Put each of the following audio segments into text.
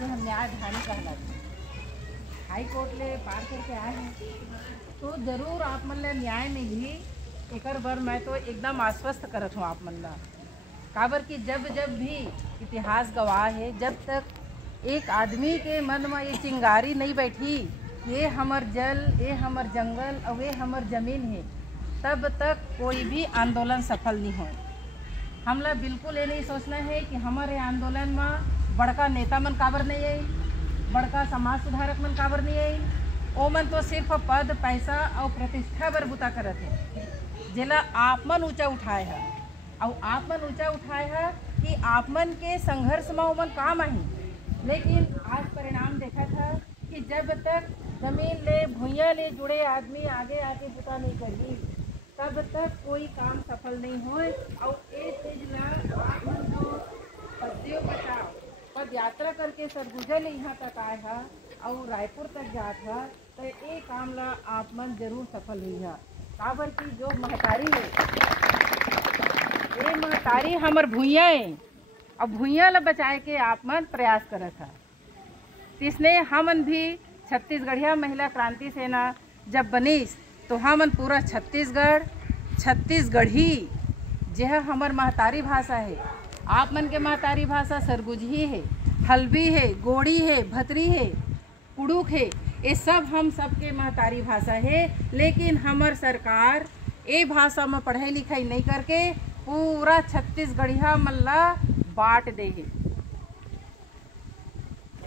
ये हम न्याय ढाणी कहलाते हाई कोर्ट ले पार करके आए हैं, तो जरूर आप मन ले न्याय मिलही। एक बार मैं तो एकदम आश्वस्त करत हूँ आप मन ला, काबर कि जब जब भी इतिहास गवाह है, जब तक एक आदमी के मन में ये चिंगारी नहीं बैठी ये हमर जल, ये हमर जंगल और ये हमर जमीन है, तब तक कोई भी आंदोलन सफल नहीं हो। हमला बिल्कुल ये नहीं सोचना है कि हमारे आंदोलन में बड़का नेता मन काबर नहीं आई, बड़का समाज सुधारक मन काबर नहीं आई। ओ मन तो सिर्फ पद पैसा और प्रतिष्ठा बर बुता करत है, जेला आप मन ऊंचा उठाए है और आप मन ऊंचा उठाए है कि आप मन के संघर्ष में ओमन काम आई। लेकिन आज परिणाम देखा था कि जब तक जमीन ले भुइयाँ ले जुड़े आदमी आगे आके बुता नहीं करी, तब तक कोई काम सफल नहीं होए। और ये चीज ला आप मन जो पददेव बचाओ पद यात्रा करके सरगुजा ले यहाँ तक आए है और रायपुर तक जात है, तो ये काम ला आप मन जरूर सफल हुई है। काबर की जो महतारी है, ये महतारी हमर भुइयाँ है और भुइयाँ ला बचाए के आप मन प्रयास करत है। इसने हमन भी छत्तीसगढ़िया महिला क्रांति सेना जब बनीस तो हमन पूरा छत्तीसगढ़ी यह हमर महतारी भाषा है। आप मन के महतारी भाषा सरगुजी है, हल्बी है, गोड़ी है, भतरी है, कुड़ुक है, ये सब हम सब के महतारी भाषा है। लेकिन हमर सरकार ये भाषा में पढ़ाई लिखाई नहीं करके पूरा छत्तीसगढ़िया मल्ला बांट दे है।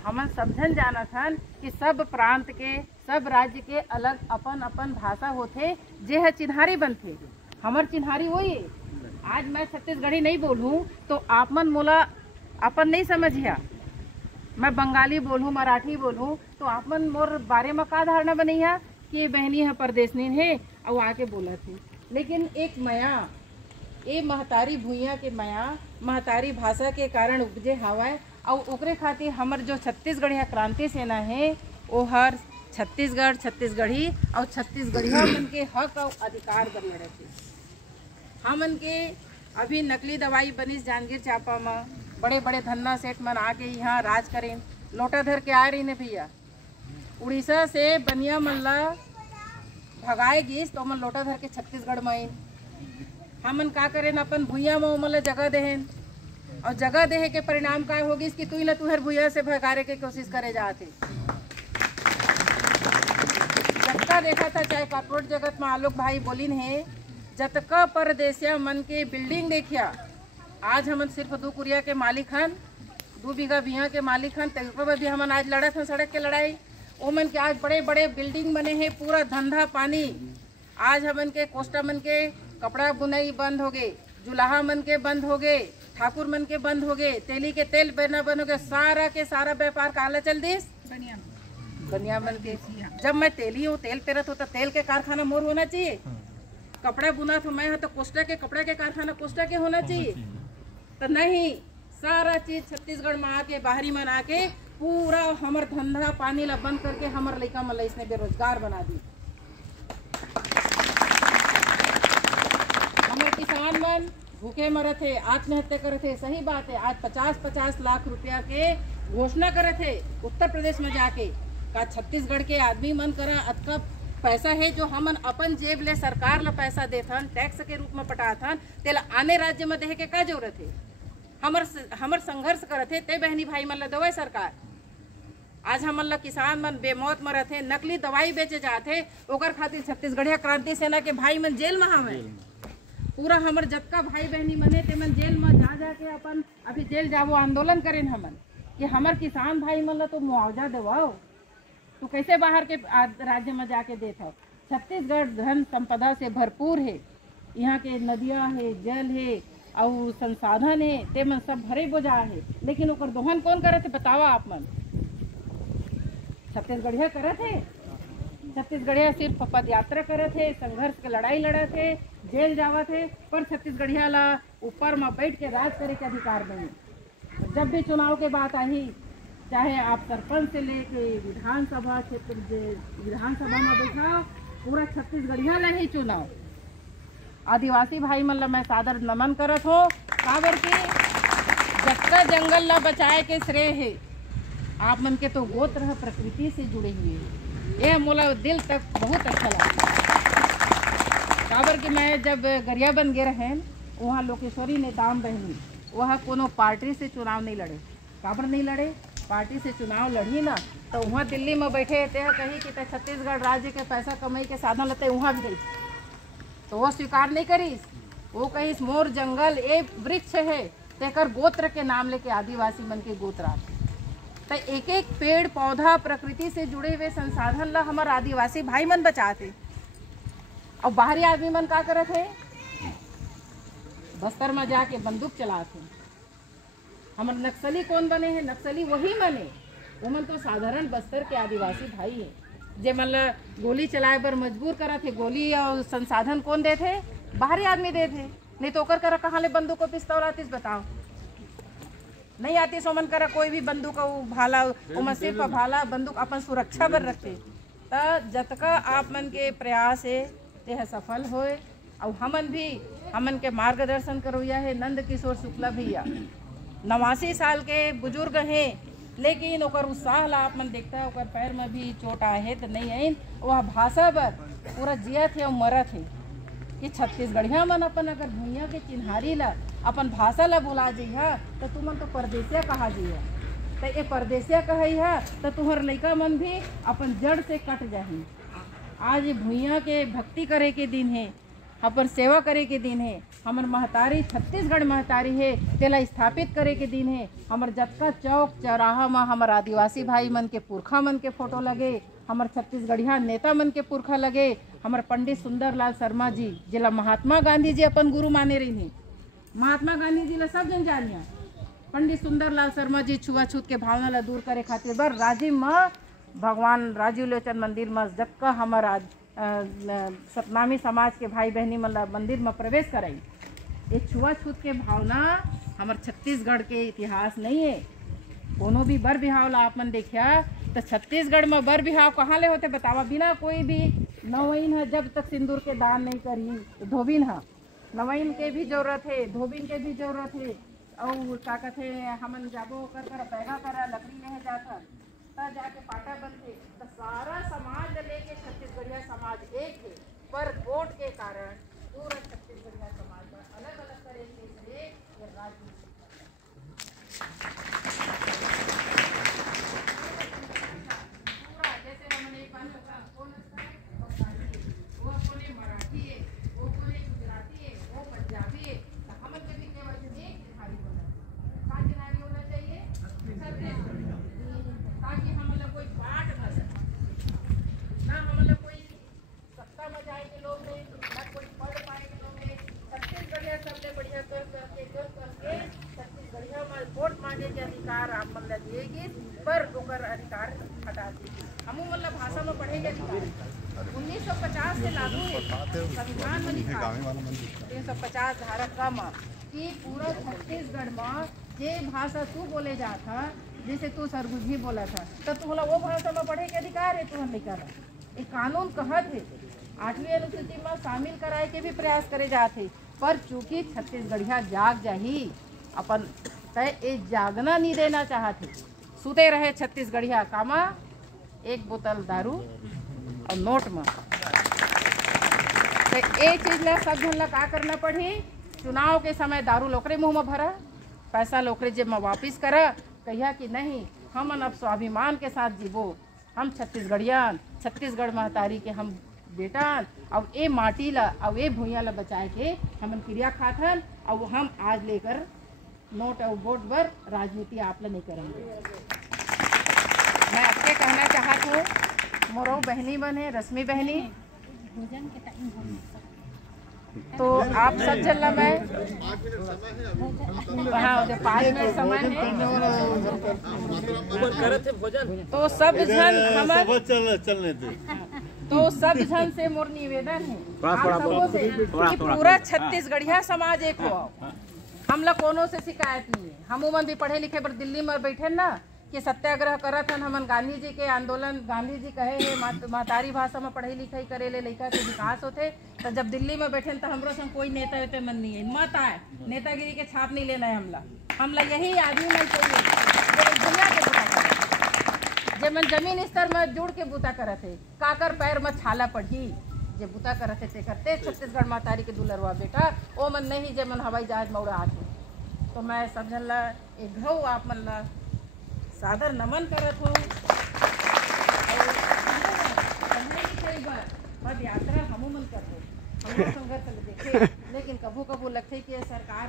हमन समझन जाना थन कि सब प्रांत के, सब राज्य के अलग अपन अपन भाषा होथे, जे है चिन्हारी बनथे। हमर चिन्हारी वही है। आज मैं छत्तीसगढ़ी नहीं बोलूँ तो आप मन मोला अपन नहीं समझिया। मैं बंगाली बोलूँ, मराठी बोलूँ तो आप मन मोर बारे में का धारणा बनैया कि ये बहनी है परदेशनी है और आके बोला थी। लेकिन एक माया, ये महतारी भुइयाँ के माया महतारी भाषा के कारण उपजे हवाए। और ओकरे खातिर हमर जो छत्तीसगढ़िया क्रांति सेना है वो हर छत्तीसगढ़, छत्तीसगढ़ी और छत्तीसगढ़िया मन के हक और अधिकार बर लड़े थे। हमन के अभी नकली दवाई बनिस जांजगीर चांपा में, बड़े बड़े धन्ना सेठ मन आके यहाँ राज करें, लोटा धर के आ रही ने भैया। उड़ीसा से बनिया मन ला भगाए गिस तो मन लोटा धर के छत्तीसगढ़ में आइन। हमन का करें अपन भुइयाँ में ओमन ला जगह देहेन और जगह देहे के परिणाम का होगी कि तू ला तुहर भुइयाँ से भगारे के कोशिश करे जाते। जतका देखा था चाहे कॉर्पोरेट जगत में आलोक भाई बोलिन है, जतका परदेसिया मन के बिल्डिंग देखिया, आज हमन सिर्फ 2 कुरिया के मालिक हन, 2 बीघा बिया के मालिक हन, तेरे भी हमन आज लड़त हन सड़क के लड़ाई। ओमन के आज बड़े बड़े बिल्डिंग बने हैं, पूरा धंधा पानी। आज हमन के कोस्टा मन के कपड़ा बुनाई बंद हो गए, जुलाहा मन के बंद हो गए, ठाकुर मन के बंद हो गए, तेली के तेल बेना बंद हो गए, सारा के सारा व्यापार काला चल दिस बनिया मन के। जब मैं तेली हूँ, तेल पेरत हो तो तेल के कारखाना मोर होना चाहिए। कपड़ा बुना तो मैं तो कोस्टा के कपड़ा के कारखाना कोस्टा के होना चाहिए। तो नहीं, सारा चीज छत्तीसगढ़ में आके बाहरी मन आके पूरा हमर धंधा पानी ला बंद करके हमर लइका मन ला इसने बेरोजगार बना दी। हमर किसान मन भूखे मरत है, आत्महत्या करत है। सही बात है, आज 50-50 लाख रुपया के घोषणा करत है उत्तर प्रदेश में जाके। का छत्तीसगढ़ के आदमी मन करा अतका पैसा है जो हमन अपन जेब ले सरकार ला पैसा देथन, टैक्स के रूप में पटाथन, तेला आने राज्य में देहे के का जरूरत है। हमर संघर्ष करत है ते बहनी भाई मन ला दवाई सरकार। आज हमन ला किसान मन बेमौत मरत है, नकली दवाई बेचे जाते, ओकर खातिर छत्तीसगढ़िया क्रांति सेना के भाई मन जेल में हवे। पूरा हमर जतका भाई बहनी मने ते मन जेल में जा के अपन अभी जेल जावो आंदोलन करें हमन कि हमर किसान भाई मन ला तो मुआवजा देवाओ। तो कैसे बाहर के राज्य में जाके देता। छत्तीसगढ़ धन संपदा से भरपूर है, यहाँ के नदियाँ है, जल है और संसाधन है, ते मन सब भरे बोझा है। लेकिन ओकर दोहन कौन करत है बतावा आप मन? छत्तीसगढ़िया करत है। छत्तीसगढ़िया सिर्फ पद यात्रा करत है, संघर्ष के लड़ाई लड़त है, जेल जावत है, पर छत्तीसगढ़िया ला ऊपर में बैठ के राज करे के अधिकार नहीं। जब भी चुनाव के बात आई, चाहे आप सरपंच से लेके विधानसभा क्षेत्र विधानसभा में बैठा, पूरा छत्तीसगढ़िया ला ही चुनाव। आदिवासी भाई मन ला मैं सादर नमन करत हो, काबर के जतका जंगल ला बचाए के श्रेय है आप मन के तो गोत्र है, प्रकृति से जुड़े हुए, ये मोला दिल तक बहुत अच्छा लगा। काबर कि मैं जब गरिया बन गए रहे वहाँ लोकेश्वरी ने दाम बहनी, वहाँ कोनो पार्टी से चुनाव नहीं लड़े। काबर नहीं लड़े? पार्टी से चुनाव लड़ी ना तो वहाँ दिल्ली में बैठे थे कही कि छत्तीसगढ़ राज्य के पैसा कमाई के साधन लेते वहाँ भी गई, तो वो स्वीकार नहीं करीस। वो कहीस मोर जंगल एक वृक्ष है तेकर गोत्र के नाम लेके आदिवासी मन के गोत्र आते। तो एक एक पेड़ पौधा प्रकृति से जुड़े हुए संसाधन ला हमारे आदिवासी भाई मन बचाते, और बाहरी आदमी मन का करत है? बस्तर में जाके बंदूक चलाते। हमारे नक्सली कौन बने हैं? नक्सली वही बने, वो मन तो साधारण बस्तर के आदिवासी भाई है, जे मतलब गोली चलाए बर मजबूर करा थे। गोली और संसाधन कौन दे थे? बाहरी आदमी दे थे। नहीं तो ओकर करा कहाँ ले बंदूक को पिस्तौल आतीस? बताओ, नहीं आती सोमन करा कोई भी बंदूक भाला उमन सिर्फ भाला बंदूक अपन सुरक्षा बर रखते। तो जतका आप मन के प्रयास है ते सफल होए, और हमन के मार्गदर्शन करोया है नंद किशोर शुक्ला भैया, 89 साल के बुजुर्ग हैं, लेकिन ओकर उत्साह ला आप मन देखता है। ओकर पैर में भी चोट आए तो नहीं आई, वह भाषा बर पूरा जिया थे और मरत है कि छत्तीसगढ़िया मन अपन अगर भूइया के चिन्हारी ला अपन भाषा ला बुला जइहा तो तुमन तो परदेसिया कहा जइहा। तो ये परदेसिया कहिहा तो तुहर लइका मन भी अपन जड़ से कट जाही। आज भूइया के भक्ति करे के दिन है, अपन सेवा करे के दिन है। हमर महतारी छत्तीसगढ़ महतारी है तेला स्थापित करे के दिन है। हमर जतका चौक चौराहा में हमर आदिवासी भाई मन के पुरखा मन के फोटो लगे, हमर छत्तीसगढ़िया नेता मन के पुरखा लगे। हमर पंडित सुंदरलाल शर्मा जी जिला महात्मा गांधी जी अपन गुरु माने रही, महात्मा गांधी जी ला सब जन जानिया। पंडित सुंदरलाल शर्मा जी छुआछूत के भावना ला दूर करे खातिर बर राजीव में भगवान राजीव लोचन मंदिर में जबका हमारा सतनामी समाज के भाई बहनी मतलब मंदिर में प्रवेश कराई। ये छुआछूत के भावना हमारे छत्तीसगढ़ के इतिहास नहीं है। कोनो भी बर बिहाव ला आप मन देखिया तो छत्तीसगढ़ में बर बिहाव कहाँ ले होते बतावा? बिना कोई भी नवईन है जब तक सिंदूर के दान नहीं करी तो धोबिन है, नवईन के भी जरूरत है, धोबिन के भी जरूरत है। और का कहते हमन जाबो कर पैगा करा लकड़ी ले जाता तब जाके पाटा बनते। तो सारा समाज लेके छत्तीसगढ़िया समाज एक है, पर वोट के कारण पूरा छत्तीसगढ़िया समाज में अलग अलग तरीके से राजनीति पूरा जैसे हमने एक बार वो कोने मराठी है, वो कोने गुजराती है, वो पंजाबी है। तो हम के भी केवल एक चिन्हारी होना, का चिन्हारी होना चाहिए? छत्तीसगढ़, ताकि हम लोग कोई बात न सके ना, हम लोग कोई सत्ता में जाए के लोग नहीं, ना कोई पढ़ पाए के लोग नहीं। छत्तीसगढ़िया सबसे बढ़िया करके छत्तीसगढ़िया में वोट मांगे के अधिकार आप मतलब दिएगी, पर ओकर अधिकार हटा देगी। हम मतलब भाषा में पढ़ेंगे अधिकार 1950 से लागू है, संविधान में लिखा 350 धारा कम कि पूरा छत्तीसगढ़ में जे भाषा तू बोले जाता, जैसे तू सरगुजी बोला था तो तू वो भाषा में पढ़े के अधिकार है, तू नहीं कर। एक कानून कहत है 8वीं अनुसूची में शामिल कराए के भी प्रयास करे जाते, पर चूंकि छत्तीसगढ़िया जाग जाही अपन तय ए जागना नहीं देना चाहते, सुते रहे छत्तीसगढ़िया कामा एक बोतल दारू और नोट में। तो ये चीज ला सब जन ला का करना पड़ी? चुनाव के समय दारू लोकरे मुँह में भरा, पैसा लोकरे जेब में वापिस करा, कहिया कि नहीं हम अब स्वाभिमान के साथ जीवो, हम छत्तीसगढ़ियान छत्तीसगढ़ महतारी के हम बेटा, और ये माटी ला और ये भूइया ला बचाए के हम क्रिया खाथन। और हम आज लेकर नोट और वोट पर राजनीति आप ला नहीं करेंगे। मैं आपके कहना चाहत हूँ, मोरो बहनी बने रश्मि बहनी, तो आप सब जन ला मैं हाँ 5 मिनट समय है तो सब जन हमारे चलने दे। तो सब जन से मोर निवेदन है आप सबों से कि पूरा छत्तीसगढ़िया समाज एक हो। हम लोग कोनो से शिकायत नहीं है। हम उमन भी पढ़े लिखे पर दिल्ली में बैठे ना कि सत्याग्रह करत हन, हमन गांधी जी के आंदोलन, गांधी जी कहे है महतारी भाषा में पढ़ाई लिखाई करे ले लड़का के विकास होते। तो जब दिल्ली में बैठे तो हमरो संग कोई नेता वेता मन नहीं है, मत आए नेतागिरी के छाप नहीं लेना है। हमला यही आदमी नहीं चाहिए जो दुनिया के जे मन जमीन स्तर में जुड़ के बूता करत है, काकर पैर में छाला पड़ी जे बूता करत है ते करते छत्तीसगढ़ मातारी के दुलरवा बेटा ओ मन नहीं जे मन हवाई जहाज में उड़ा आथे। तो मैं समझन ला एक घऊ आप मन ला सादर नमन करत हो। पद यात्रा हमू मन करते हम संघर्ष देखे, लेकिन कभू कभू लगते कि सरकार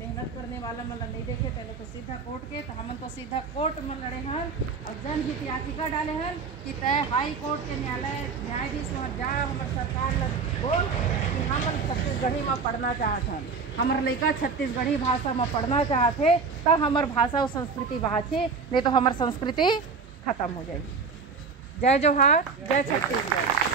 मेहनत करने वाला मन नहीं देखे, पहले तो सीधा कोर्ट के तो हमन तो सीधा कोर्ट में लड़े हन और जनहित याचिका डाले हन कि तय हाई कोर्ट के न्यायाधीश वहाँ जा हमारे सरकार ल बोल कि हमन छत्तीसगढ़ी में पढ़ना चाहत हन, हमार लड़का छत्तीसगढ़ी भाषा में पढ़ना चाहते तब हमार भाषा और संस्कृति बाँचे, नहीं तो हमार संस्कृति खत्म हो जाएगी। जय जोहार, जय छत्तीसगढ़।